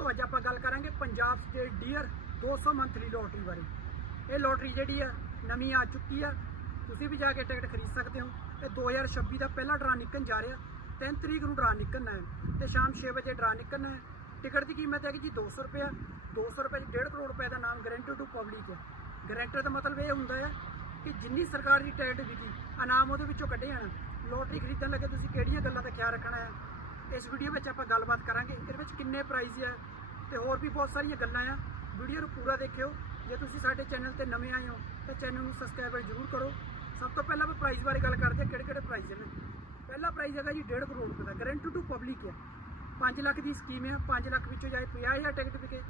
ਦੋਸਤੋ ਅੱਜ ਆਪਾਂ ਗੱਲ ਕਰਾਂਗੇ Punjab state dear 200 monthly lottery ਬਾਰੇ। ਇਹ ਲੋਟਰੀ ਜਿਹੜੀ ਆ, ਨਵੀਂ ਆ ਚੁੱਕੀ ਆ। ਤੁਸੀਂ ਵੀ ਜਾ ਕੇ ਟਿਕਟ ਖਰੀਦ ਸਕਦੇ ਹੋ। ਇਹ 2026 ਦਾ ਪਹਿਲਾ ਡਰਾ ਨਿਕਲਣ ਜਾ ਰਿਹਾ। 3 ਤਰੀਕ ਨੂੰ ਡਰਾ ਨਿਕਲਣਾ ਹੈ ਤੇ ਸ਼ਾਮ 6 ਵਜੇ ਡਰਾ ਨਿਕਲਣਾ ਹੈ ਟਿਕਟ ਦੀ ਕੀਮਤ ਹੈਗੀ ਜੀ 200 ਰੁਪਏ 200 ਰੁਪਏ 'ਚ 1.5 ਕਰੋੜ ਰੁਪਏ ਦਾ ਨਾਮ ਗਰੰਟੀ ਟੂ ਪਬਲਿਕ ਹੈ ਗਰੰਟਰ ਦਾ ਮਤਲਬ ਇਹ ਹੁੰਦਾ ਹੈ ਕਿ ਜਿੰਨੀ ਸਰਕਾਰ ਦੀ ਟਿਕਟ ਵਿਕੀ ਇਨਾਮ ਉਹਦੇ ਵਿੱਚੋਂ ਕੱਢੇ ਜਾਣ। ਲੋਟਰੀ ਖਰੀਦਣ ਲੱਗੇ ਤੁਸੀਂ ਕਿਹੜੀਆਂ ਗੱਲਾਂ ਦਾ ਖਿਆਲ ਰੱਖਣਾ ਹੈ ਇਸ ਵੀਡੀਓ ਵਿੱਚ ਆਪਾਂ ਗੱਲਬਾਤ ਕਰਾਂਗੇ ਇਹਦੇ ਵਿੱਚ ਕਿੰਨੇ ਪ੍ਰਾਈਜ਼ ਆ ਤੇ ਹੋਰ ਵੀ ਬਹੁਤ ਸਾਰੀਆਂ ਗੱਲਾਂ ਆ। ਵੀਡੀਓ ਨੂੰ ਪੂਰਾ ਦੇਖਿਓ। ਜੇ ਤੁਸੀਂ ਸਾਡੇ ਚੈਨਲ ਤੇ ਨਵੇਂ ਆਏ ਹੋ, ਤਾਂ ਚੈਨਲ ਨੂੰ ਸਬਸਕ੍ਰਾਈਬ ਜ਼ਰੂਰ ਕਰੋ। ਸਭ ਤੋਂ ਪਹਿਲਾਂ ਆਪਾਂ ਪ੍ਰਾਈਜ਼ ਬਾਰੇ ਗੱਲ ਕਰਦੇ ਹਾਂ ਕਿਹੜੇ ਕਿਹੜੇ ਪ੍ਰਾਈਜ਼ ਨੇ। ਪਹਿਲਾ ਪ੍ਰਾਈਜ਼ ਹੈਗਾ ਜੀ 1.5 ਕਰੋੜ ਰੁਪਏ ਦਾ ਗਰੰਟੀ ਟੂ ਪਬਲਿਕ ਹੈ 5 ਲੱਖ ਦੀ ਸਕੀਮ ਹੈ 5 ਲੱਖ ਵਿੱਚੋਂ ਜਾਏ 50000 ਟਿਕਟ ਵਿਕੇ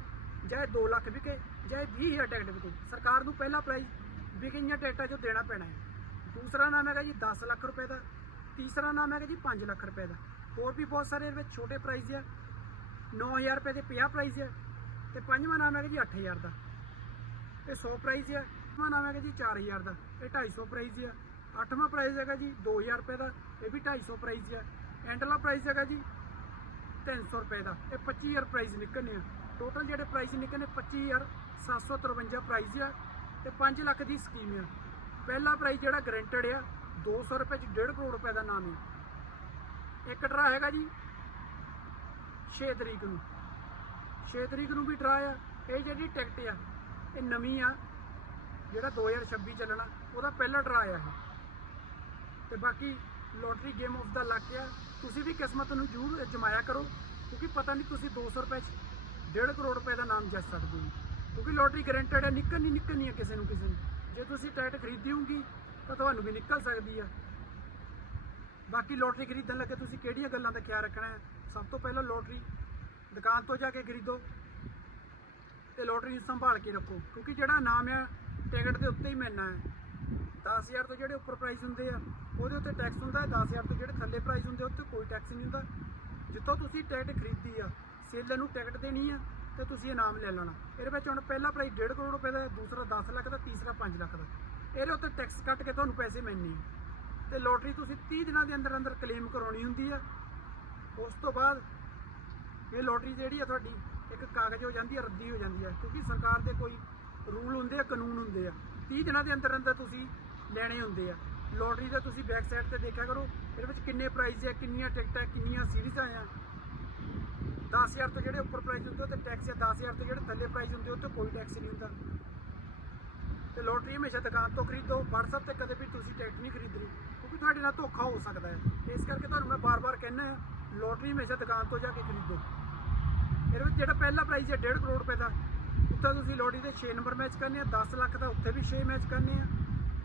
ਜਾਏ 2 ਲੱਖ ਵਿਕੇ ਜਾਏ 20000 ਟਿਕਟ ਵਿਕੇ। ਸਰਕਾਰ ਨੂੰ ਪਹਿਲਾ ਪ੍ਰਾਈਜ਼ ਵਿਕੀਆਂ ਟਿਕਟਾਂ 'ਚੋਂ ਦੇਣਾ ਪੈਣਾ ਹੈ। ਦੂਸਰਾ ਨਾਮ ਹੈਗਾ ਜੀ 10 ਲੱਖ ਰੁਪਏ ਦਾ, ਤੀਸਰਾ ਨਾਮ ਹੈਗਾ ਜੀ 5 ਲੱਖ ਰੁਪਏ ਦਾ। ਹੋਰ ਵੀ ਬਹੁਤ ਸਾਰੇ ਇਹਦੇ ਵਿੱਚ ਛੋਟੇ ਪ੍ਰਾਈਜ਼ ਆ। 9000 ਰੁਪਏ ਦੇ 50 ਪ੍ਰਾਈਜ਼ ਆ ਤੇ ਪੰਜਵਾਂ ਨਾਮ ਹੈਗਾ ਜੀ 8000 ਦਾ। ਇਹ 100 ਪ੍ਰਾਈਜ਼ ਆ, ਪੰਜਵਾਂ ਨਾਮ ਹੈਗਾ ਜੀ 4000 ਦਾ। ਇਹ 250 ਪ੍ਰਾਈਜ਼ ਆ। ਅੱਠਵਾਂ ਪ੍ਰਾਈਜ਼ ਹੈਗਾ ਜੀ 2000 ਰੁਪਏ ਦਾ। ਇਹ ਵੀ 250 ਪ੍ਰਾਈਜ਼ ਆ। ਐਂਡਲਾ ਪ੍ਰਾਈਜ਼ ਹੈਗਾ ਜੀ 300 ਰੁਪਏ ਦਾ। ਇਹ 25000 ਪ੍ਰਾਈਜ਼ ਨਿਕਲਨੇ ਆ। ਟੋਟਲ ਜਿਹੜੇ ਪ੍ਰਾਈਜ਼ ਨਿਕਲਨੇ 25753 ਪ੍ਰਾਈਜ਼ ਆ ਤੇ 5 ਲੱਖ ਦੀ ਸਕੀਮ ਆ। ਪਹਿਲਾ ਪ੍ਰਾਈਜ਼ ਜਿਹੜਾ ਗਰੰਟਡ ਆ 200 ਰੁਪਏ ਚ 1.5 ਕਰੋੜ ਰੁਪਏ ਦਾ ਨਾਮ ਹੈ ਇੱਕ ਡਰਾ ਹੈਗਾ ਜੀ। 6 ਤਰੀਕ ਨੂੰ। 6 ਤਰੀਕ ਨੂੰ ਵੀ ਡਰਾ ਆ। ਇਹ ਜਿਹੜੀ ਟਿਕਟ ਆ, ਇਹ ਨਵੀਂ ਆ, ਜਿਹੜਾ 2026 ਚੱਲਣਾ, ਉਹਦਾ ਪਹਿਲਾ ਡਰਾ ਆ ਇਹ। ਤੇ ਬਾਕੀ ਲੋਟਰੀ ਗੇਮ ਆਫ ਦਾ ਲੱਕ ਆ। ਤੁਸੀਂ ਵੀ ਕਿਸਮਤ ਨੂੰ ਜ਼ਰੂਰ ਜਮਾਇਆ ਕਰੋ, ਕਿਉਂਕਿ ਪਤਾ ਨਹੀਂ ਤੁਸੀਂ 200 ਰੁਪਏ 'ਚ 1.5 ਕਰੋੜ ਰੁਪਏ ਦਾ ਨਾਮ ਜਿੱਤ ਸਕਦੇ ਹੋ। ਕਿਉਂਕਿ ਲੋਟਰੀ ਗਰੰਟਡ ਹੈ ਨਿਕਲਣੀ ਨਿਕਲਣੀ ਹੈ ਕਿਸੇ ਨੂੰ ਕਿਸੇ ਨੂੰ। ਜੇ ਤੁਸੀਂ ਟਿਕਟ ਖਰੀਦੀ ਹੋਊਗੀ, ਤਾਂ ਤੁਹਾਨੂੰ ਵੀ ਨਿਕਲ ਸਕਦੀ ਆ। ਬਾਕੀ ਲੋਟਰੀ ਖਰੀਦਣ ਲੱਗੇ, ਤੁਸੀਂ ਕਿਹੜੀਆਂ ਗੱਲਾਂ ਦਾ ਖਿਆਲ ਰੱਖਣਾ ਹੈ? ਸਭ ਤੋਂ ਪਹਿਲਾਂ ਲੋਟਰੀ, ਦੁਕਾਨ ਤੋਂ ਜਾ ਕੇ ਖਰੀਦੋ ਤੇ ਲੋਟਰੀ ਨੂੰ ਸੰਭਾਲ ਕੇ ਰੱਖੋ, ਕਿਉਂਕਿ ਜਿਹੜਾ ਨਾਮ ਆ ਟਿਕਟ ਦੇ ਉੱਤੇ ਹੀ ਮਿਲਣਾ ਹੈ। 10000 ਤੋਂ ਜਿਹੜੇ ਉੱਪਰ ਪ੍ਰਾਈਸ ਹੁੰਦੇ ਆ, ਉਹਦੇ ਉੱਤੇ ਟੈਕਸ ਹੁੰਦਾ ਹੈ 10000 ਤੋਂ ਜਿਹੜੇ ਥੱਲੇ ਪ੍ਰਾਈਸ ਹੁੰਦੇ ਉੱਤੇ ਕੋਈ ਟੈਕਸ ਨਹੀਂ ਹੁੰਦਾ। ਜਿੱਥੋਂ ਤੁਸੀਂ ਟਿਕਟ ਖਰੀਦੀ ਆ ਸੇਲਰ ਨੂੰ ਟਿਕਟ ਦੇਣੀ ਆ, ਤੇ ਤੁਸੀਂ ਇਨਾਮ ਲੈ ਲੈਣਾ। ਇਹਦੇ ਵਿੱਚ ਹੁਣ ਪਹਿਲਾ ਪ੍ਰਾਈਸ 1.5 ਕਰੋੜ ਰੁਪਏ ਦਾ ਦੂਸਰਾ 10 ਲੱਖ ਦਾ, ਤੀਸਰਾ 5 ਲੱਖ ਦਾ। ਇਹਦੇ ਉੱਤੇ ਟੈਕਸ ਕੱਟ ਕੇ ਤੁਹਾਨੂੰ ਪੈਸੇ ਮਿਲਣੇ ਆ। ਤੇ ਲੋਟਰੀ ਤੁਸੀਂ 30 ਦਿਨਾਂ ਦੇ ਅੰਦਰ ਅੰਦਰ ਕਲੇਮ ਕਰਾਉਣੀ ਹੁੰਦੀ ਆ। ਉਸ ਤੋਂ ਬਾਅਦ ਇਹ ਲੋਟਰੀ ਜਿਹੜੀ ਆ ਤੁਹਾਡੀ ਇੱਕ ਕਾਗਜ਼ ਹੋ ਜਾਂਦੀ ਹੈ ਰੱਦੀ ਹੋ ਜਾਂਦੀ ਹੈ ਕਿਉਂਕਿ ਸਰਕਾਰ ਦੇ ਕੋਈ ਰੂਲ ਹੁੰਦੇ ਆ, ਕਾਨੂੰਨ ਹੁੰਦੇ ਆ। 30 ਦਿਨਾਂ ਦੇ ਅੰਦਰ ਅੰਦਰ ਤੁਸੀਂ ਲੈਣੇ ਹੁੰਦੇ ਆ। ਲੋਟਰੀ ਦੇ ਤੁਸੀਂ ਬੈਕ ਸਾਈਡ ਤੇ ਦੇਖਿਆ ਕਰੋ, ਇਹਦੇ ਵਿੱਚ ਕਿੰਨੇ ਪ੍ਰਾਈਜ਼ ਆ, ਕਿੰਨੀਆਂ ਟਿਕਟਾਂ ਕਿੰਨੀਆਂ ਸੀਰੀਜ਼ਾਂ ਆ 10000 ਤੋਂ ਜਿਹੜੇ ਉੱਪਰ ਪ੍ਰਾਈਜ਼ ਹੁੰਦੇ ਉਹ ਤੇ ਟੈਕਸ ਆ 10000 ਤੋਂ ਜਿਹੜੇ ਥੱਲੇ ਪ੍ਰਾਈਜ਼ ਹੁੰਦੇ ਉਹ ਤੇ ਕੋਈ ਟੈਕਸ ਨਹੀਂ ਹੁੰਦਾ। ਤੇ ਲੋਟਰੀ ਹਮੇਸ਼ਾ ਦੁਕਾਨ ਤੋਂ ਖਰੀਦੋ, WhatsApp ਤੇ ਕਦੇ ਵੀ ਤੁਸੀਂ ਟਿਕਟ ਨਹੀਂ ਖਰੀਦਣੀ। ਵੀ ਤੁਹਾਡੇ ਨਾਲ ਧੋਖਾ ਹੋ ਸਕਦਾ ਹੈ। ਇਸ ਕਰਕੇ ਤੁਹਾਨੂੰ ਮੈਂ ਬਾਰ-ਬਾਰ ਕਹਿੰਦਾ ਹਾਂ ਲੋਟਰੀ ਹਮੇਸ਼ਾ ਦੁਕਾਨ ਤੋਂ ਜਾ ਕੇ ਖਰੀਦੋ। ਇਹਦੇ ਵਿੱਚ ਜਿਹੜਾ ਪਹਿਲਾ ਪ੍ਰਾਈਜ਼ ਹੈ 1.5 ਕਰੋੜ ਰੁਪਏ ਦਾ। ਉੱਥੇ ਤੁਸੀਂ ਲੋਟਰੀ ਦੇ 6 ਨੰਬਰ ਮੈਚ ਕਰਨੇ ਆ 10 ਲੱਖ ਦਾ ਉੱਥੇ ਵੀ 6 ਮੈਚ ਕਰਨੇ ਆ,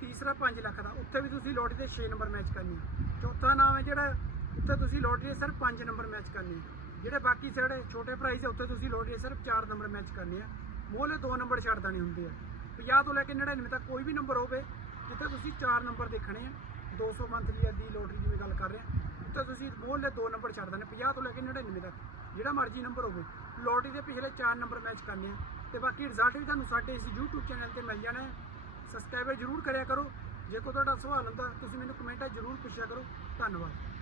ਤੀਸਰਾ 5 ਲੱਖ ਦਾ। ਉੱਥੇ ਵੀ ਤੁਸੀਂ ਲੋਟਰੀ ਦੇ 6 ਨੰਬਰ ਮੈਚ ਕਰਨੇ ਆ। ਚੌਥਾ ਨਾਮ ਹੈ ਜਿਹੜਾ, ਉੱਥੇ ਤੁਸੀਂ ਲੋਟਰੀ ਦੇ ਸਿਰਫ 5 ਨੰਬਰ ਮੈਚ ਕਰਨੇ ਆ। ਜਿਹੜੇ ਬਾਕੀ ਜਿਹੜੇ ਛੋਟੇ ਪ੍ਰਾਈਜ਼ ਹੈ, ਉੱਥੇ ਤੁਸੀਂ ਲੋਟਰੀ ਦੇ ਸਿਰਫ 4 ਨੰਬਰ ਮੈਚ ਕਰਨੇ ਆ। ਮੋਹਲੇ 2 ਨੰਬਰ ਛੱਡ ਦੇਣੇ ਹੁੰਦੇ ਆ। 50 ਤੋਂ ਲੈ ਕੇ 99 ਤੱਕ ਕੋਈ ਵੀ ਨੰਬਰ ਹੋਵੇ, ਜਿੱਥੇ ਤੁਸੀਂ 4 ਨੰਬਰ ਦੇਖਣੇ ਆ। 200 ਮੰਥਲੀ ਦੀ ਲੋਟਰੀ ਦੀ ਮੈਂ ਗੱਲ ਕਰ ਰਿਹਾ। ਤਾਂ ਤੁਸੀਂ ਮੋਹਨ ਮੋਹਲੇ 2 ਨੰਬਰ ਛੱਡ ਦੇਣੇ 50 ਤੋਂ ਲੈ ਕੇ 99 ਤੱਕ। ਜਿਹੜਾ ਮਰਜ਼ੀ ਨੰਬਰ ਹੋਵੇ। ਲੋਟਰੀ ਦੇ ਪਿਛਲੇ 4 ਨੰਬਰ ਮੈਚ ਕਰਨੇ ਆ। ਤੇ ਬਾਕੀ ਰਿਜ਼ਲਟ ਵੀ ਤੁਹਾਨੂੰ ਸਾਡੇ ਇਸ YouTube ਚੈਨਲ ਤੇ ਮਿਲ ਜਾਣਾ ਹੈ ਸਬਸਕ੍ਰਾਈਬ ਜ਼ਰੂਰ ਕਰਿਆ ਕਰੋ। ਜੇ ਕੋਈ ਤੁਹਾਡਾ ਸਵਾਲ ਹੁੰਦਾ, ਤੁਸੀਂ ਮੈਨੂੰ ਕਮੈਂਟਾਂ ਜ਼ਰੂਰ ਪੁੱਛਿਆ ਕਰੋ। ਧੰਨਵਾਦ।